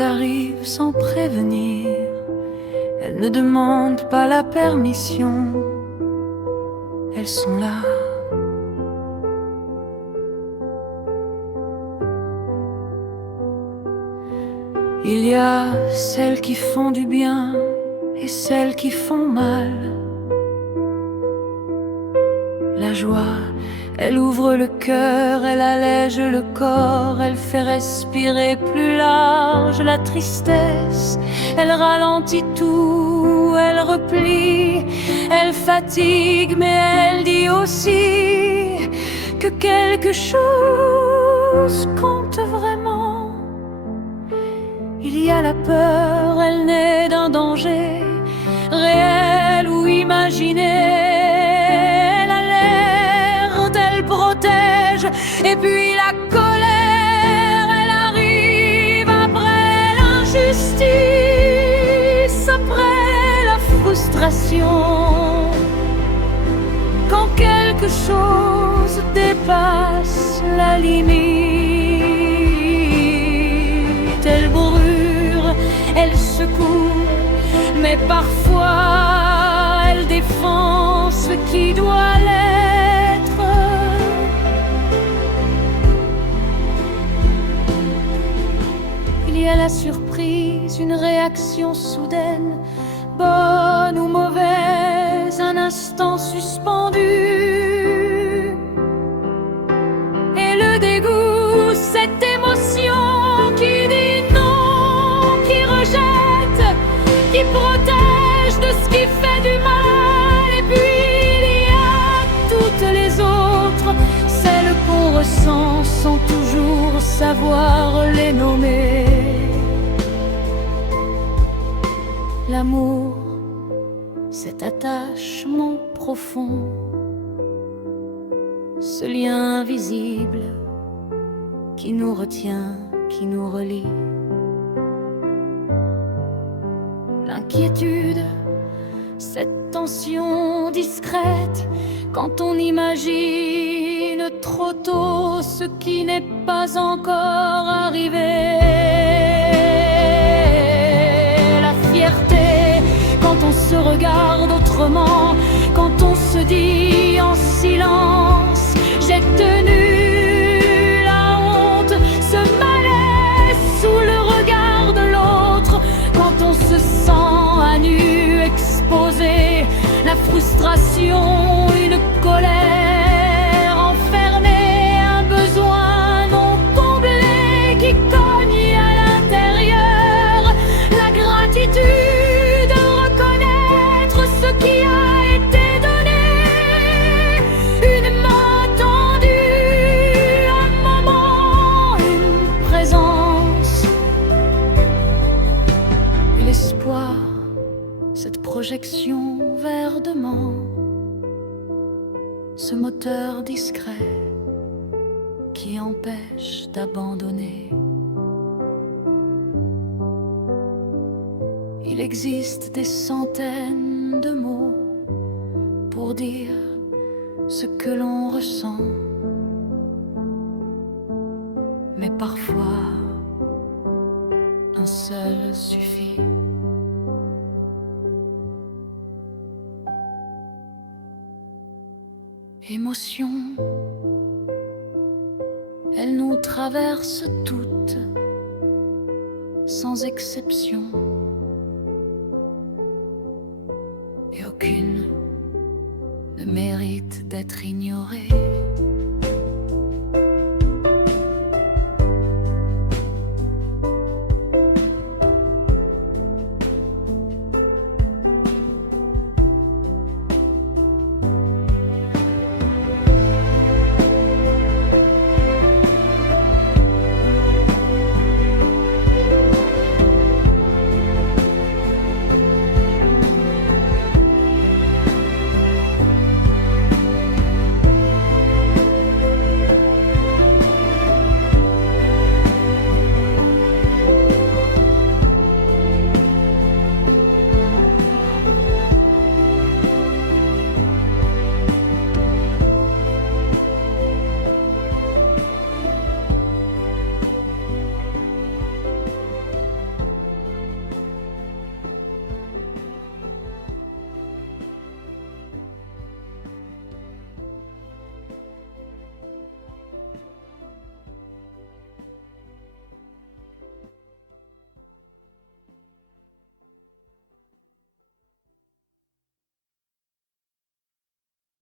elles arrivent sans prévenir, elles ne demandent pas la permission, elles sont là. Il y a celles qui font du bien et celles qui font mal. La joie, elle ouvre le cœur, elle allège le corps, elle fait respirer plus large. La tristesse, elle ralentit tout, elle replie, elle fatigue, mais elle dit aussi que quelque chose compte vraiment. Il y a la peur, elle naît d'un danger réel ou imaginé. Et puis la colère, elle arrive après l'injustice, après la frustration. Quand quelque chose dépasse la limite, elle brûle, elle secoue, mais parfois elle défend ce qui doit l'être. Il y a la surprise, une réaction soudaine, bonne ou mauvaise, un instant suspendu. Et le dégoût, cette émotion qui dit non, qui rejette, qui protège de ce qui fait du mal. Et puis il y a toutes les autres, celles qu'on ressent sans toujours savoir les nommer. L'amour, cet attachement profond, ce lien invisible qui nous retient, qui nous relie. L'inquiétude, cette tension discrète, quand on imagine trop tôt ce qui n'est pas encore arrivé. Quand on se regarde autrement, quand on se dit en silence, j'ai tenu la honte, ce malaise sous le regard de l'autre. Quand on se sent à nu, exposé, la frustration, une colère enfermée, un besoin non comblé qui cogne à l'intérieur, la gratitude. Cette projection vers demain, ce moteur discret qui empêche d'abandonner. Il existe des centaines de mots pour dire ce que l'on ressent, mais parfois un seul suffit. Émotion, elle nous traverse toutes, sans exception, et aucune ne mérite d'être ignorée.